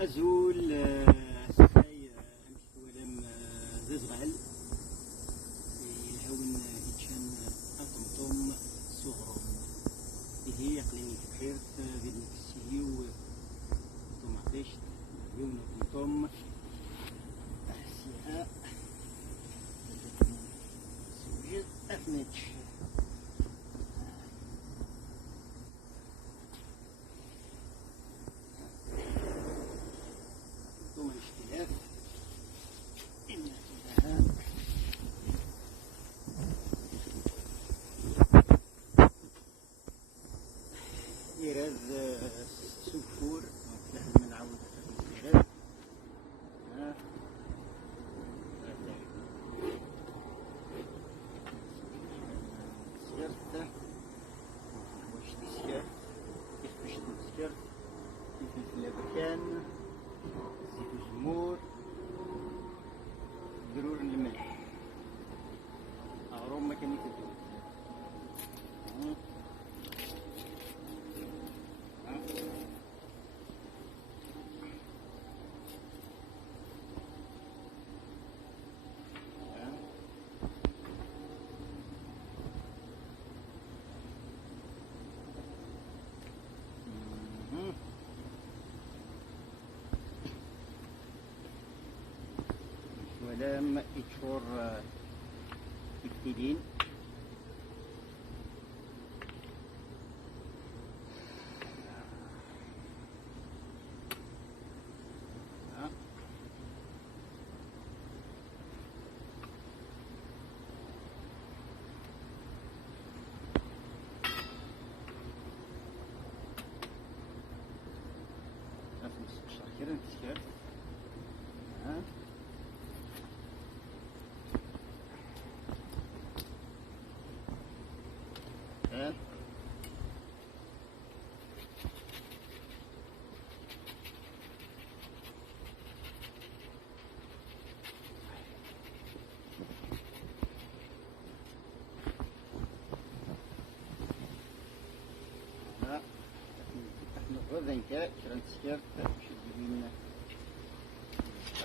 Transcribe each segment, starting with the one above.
أزول سخاي أمشي ولم زغال الهون يتشان أطمطم صغرهم إيه يقلني تبحير بين السيو طماطيش يوم طمطم أحسيها سوجد أفنتش ثم الاختلاف إن لها إيراد سفور لازم نعاود الإيراد سيرته واش تسير كيف باش تسير كيف الأبركان زيت الزمور قرور الملح أغروم ما كان يتدوم ولام يتشور التلين كده نسكر غدا كا كرا نسكر شدين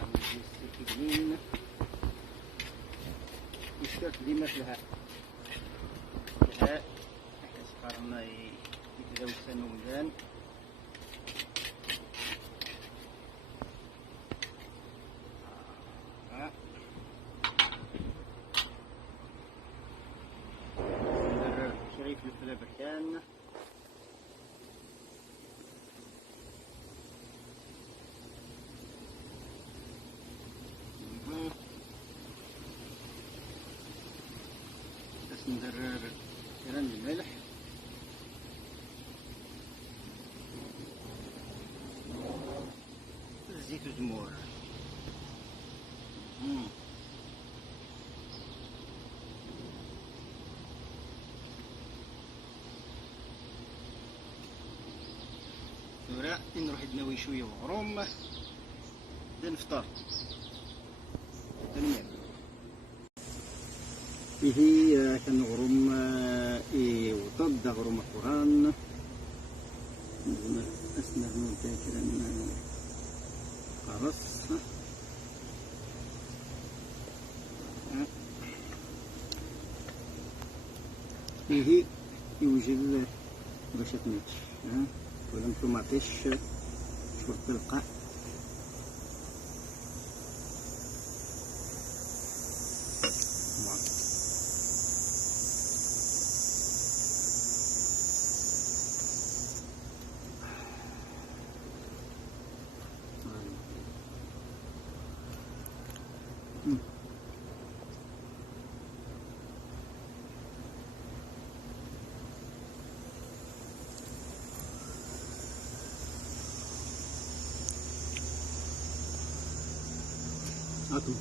السكين يشكر ديما فيها قرنا يتزوج نولان ندير شريف الفلابركان بس ندير كران الملح زيت الزمور ورا نروح ناوي شويه وغروم نفطر تنمير فيه كنغرم وطب غرم القرآن أسمر متاكرا قرص فيه يوجد باش تميتش ولم طماطيش شرط القاع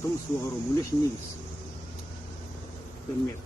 طمطم صغرهم ولاش النبس تنمير